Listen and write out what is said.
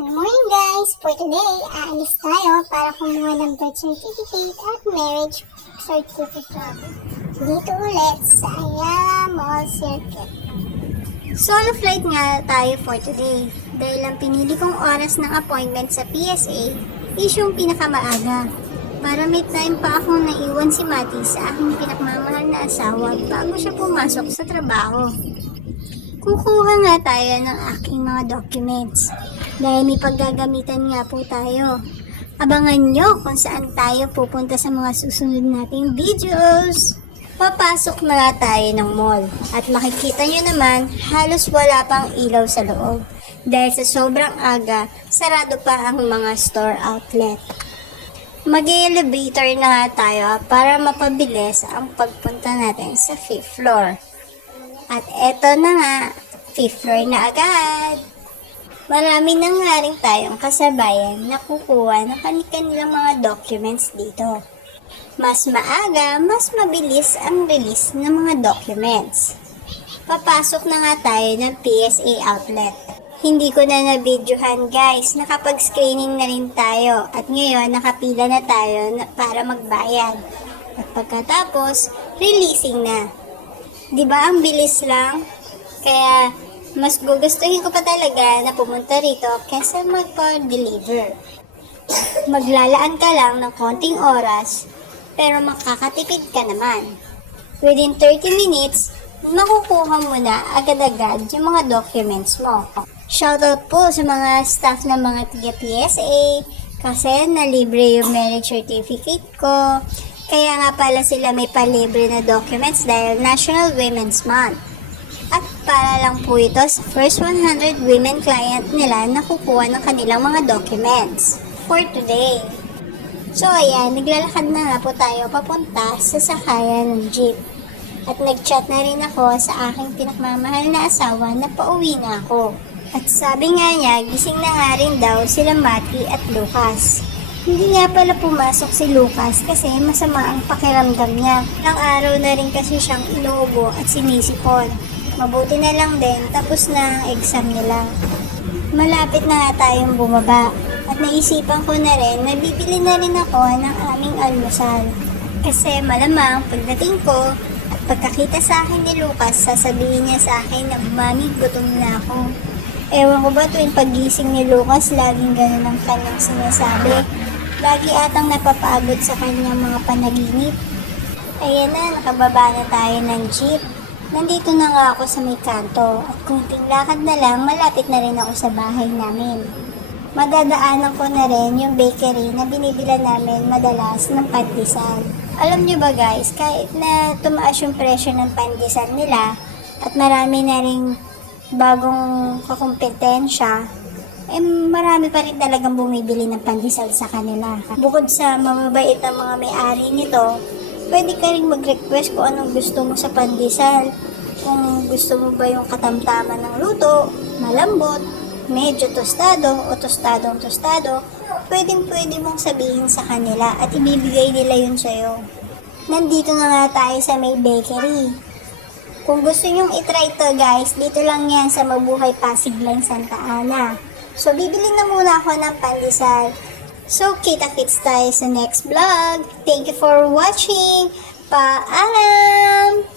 Good morning guys! For today, aalis tayo para kumuha ng birth certificate at marriage certificate. Dito ulit sa Ayala Mall Circuit. Solo flight nga tayo for today dahil ang pinili kong oras ng appointment sa PSA is yung pinakamaaga para may time pa akong naiwan si Mati sa aking pinakmamahal na asawa bago siya pumasok sa trabaho. Kukuha nga tayo ng aking mga documents dahil may paggagamitan nga po tayo. Abangan nyo kung saan tayo pupunta sa mga susunod nating videos. Papasok na nga tayo ng mall at makikita nyo naman halos wala pang ilaw sa loob dahil sa sobrang aga, sarado pa ang mga store outlet. Mag-elevator na nga tayo para mapabilis ang pagpunta natin sa 5th floor. At eto na nga, 5th floor na agad. Marami na nga rin tayong kasabayan na kukuha ng kanilang mga documents dito. Mas maaga, mas mabilis ang release ng mga documents. Papasok na nga tayo ng PSA outlet. Hindi ko na na-videohan guys, nakapag-screening na rin tayo at ngayon nakapila na tayo para magbayad. At pagkatapos, releasing na. Diba ang bilis lang? Kaya mas gugustuhin ko pa talaga na pumunta rito kaysa magpa-deliver. Maglalaan ka lang ng konting oras pero makakatipid ka naman. Within 30 minutes, makukuha mo na agad-agad yung mga documents mo. Shoutout po sa mga staff ng mga taga-PSA kasi nalibre yung marriage certificate ko. Kaya nga pala sila may palibre na documents dahil National Women's Month. At para lang po ito sa first 100 women client nila na kukuha ng kanilang mga documents for today. So ayan, naglalakad na nga po tayo papunta sa sakayan ng jeep. At nag-chat na rin ako sa aking pinakmamahal na asawa na pauwi na ako. At sabi nga niya, gising na nga rin daw sila Mati at Lucas. Hindi nga pala pumasok si Lucas kasi masama ang pakiramdam niya. Ilang araw na rin kasi siyang inuubo at sinisipon. Mabuti na lang din, tapos na ang exam nila. Malapit na nga tayong bumaba at naisipan ko na rin na bibili na rin ako ng aming almusal. Kasi malamang pagdating ko at pagkakita sa akin ni Lucas, sasabihin niya sa akin na mami, gutom na ako. Ewan ko ba tuwing paggising ni Lucas, laging ganun ang kanyang sinasabi. Lagi atang napapagod sa kanyang mga panaginip. Ayan na, nakababa na tayo ng jeep. Nandito na nga ako sa may kanto at kunting lakad na lang, malapit na rin ako sa bahay namin. Madadaanan ko na rin yung bakery na binibilan namin madalas ng pandesal. Alam nyo ba guys, kahit na tumaas yung presyo ng pandesal nila at marami na rin bagong kakumpetensya, marami pa rin talagang bumibili ng pandesal sa kanila. Bukod sa mababait ang mga may-ari nito, pwede ka rin mag-request kung anong gusto mo sa pandesal. Kung gusto mo ba yung katamtaman ng luto, malambot, medyo tostado o tostadong-tostado, pwedeng-pwede mong sabihin sa kanila at ibibigay nila yun sa'yo. Nandito na nga tayo sa may bakery. Kung gusto nyong itry to guys, dito lang yan sa Mabuhay Pasig Line, Santa Ana. So, bibili na muna ako ng pandesal. So, kita-kits tayo sa next vlog. Thank you for watching. Paalam!